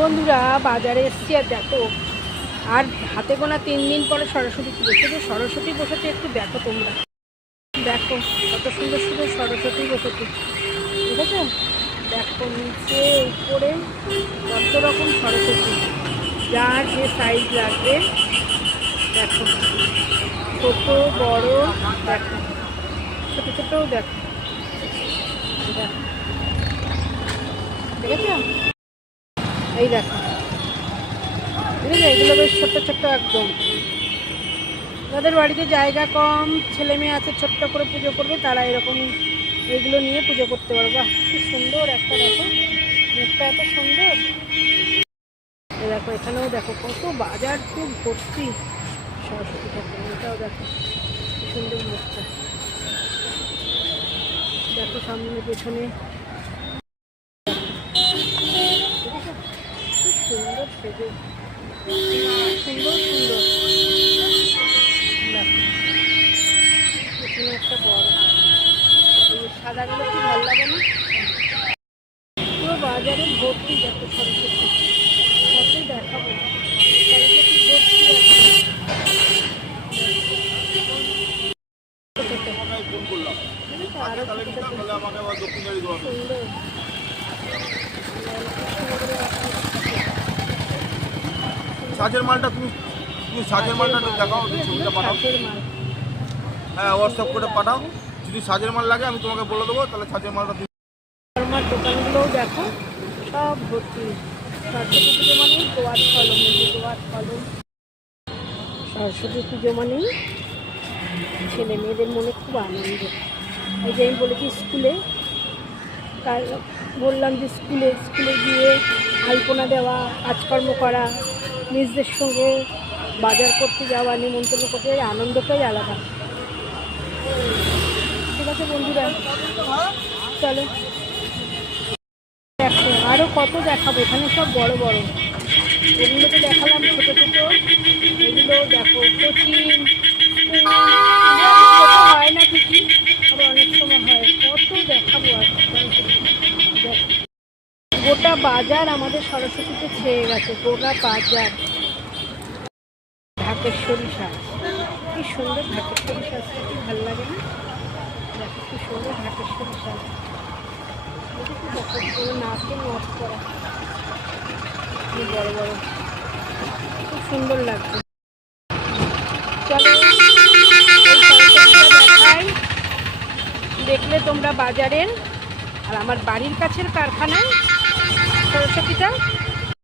বন্ধুরা বাজারে এসছি আর দেখো আর হাতে গোনা 3 দিন পরে সরস্বতী পুজো। শুধু সরস্বতী বসেছে, একটু দেখো তোমরা, দেখো কত সুন্দর সুন্দর সরস্বতী বসেছে, ঠিক আছে? দেখো নিচে উপরে কত রকম সরস্বতী, যার যে সাইজ লাগবে। দেখো ছোট বড়, দেখো ছোট ছোটও দেখো, দেখো ঠিক আছে? এই দেখো, ঠিক আছে? এগুলো বেশ ছোট্ট ছোট্ট একদম। যাদের বাড়িতে জায়গা কম, ছেলে মেয়ে আছে, ছোট্ট করে পুজো করবে, তারা এরকম এগুলো নিয়ে পুজো করতে পারবে। বাহ কি সুন্দর একটা, দেখো মুখটা এত সুন্দর। দেখো এখানেও দেখো কত বাজার, খুব ভর্তি সরস্বতী ঠাকুর। এটাও দেখো কি সুন্দর মুখটা, দেখো সামনে পেছনে খুব সুন্দর সেজে, সুন্দর সুন্দর। দেখো পেছনে একটা বড়, এই সাদাগুলো কি ভালো লাগে না? পুরো বাজারে ভর্তি, দেখো সরস্বতী, কতই দেখাবো, সরস্বতী ভর্তি আছে। আরো সুন্দর সাজের মালটা তুমি সাজের মালটা দেখাও, ছবিটা পাঠাও। হ্যাঁ হোয়াটসঅ্যাপ করে পাঠাও, যদি সাজের মাল লাগে আমি তোমাকে বলে দেবো, তাহলে সাজের মালটা তুমি। আমার দোকানগুলোও দেখো সব ভর্তি। সরস্বতী পুজো মানেই দোয়াত কলম, দোয়াত কলম। সরস্বতী পুজো মানেই ছেলে মেয়েদের মনে খুব আনন্দ। এই যে আমি বলেছি স্কুলে, কাল বললাম যে স্কুলে গিয়ে আলপনা দেওয়া, কাজকর্ম করা, নিজদের সঙ্গে বাজার করতে যাওয়া, নিমন্ত্রণ করতে যাওয়া, আনন্দটাই আলাদা। ঠিক আছে বন্ধুরা, চলো দেখো আরও কত দেখাবো। এখানে সব বড় বড়, এগুলো তো দেখালাম ছোটো ছোটো। এগুলো দেখো কোচিন, ছোটো হয় না ঠিকই, আবার অনেক সময় হয়। কত দেখাবো আর, গোটা বাজার আমাদের সরস্বতীতে ছেয়ে গেছে, গোটা বাজার। ঢাকেশ্বরী সাজ, কি সুন্দর ঢাকেশ্বরী সাজটা, কি ভালো লাগে না? দেখো কি সুন্দর ঢাকেশ্বরী সাজ, নাকে নট করা, কি বড় বড়, খুব সুন্দর লাগছে। চলো দেখাই, দেখলে তোমরা বাজারের। আর আমার বাড়ির কাছের কারখানায় সরস্বতীটা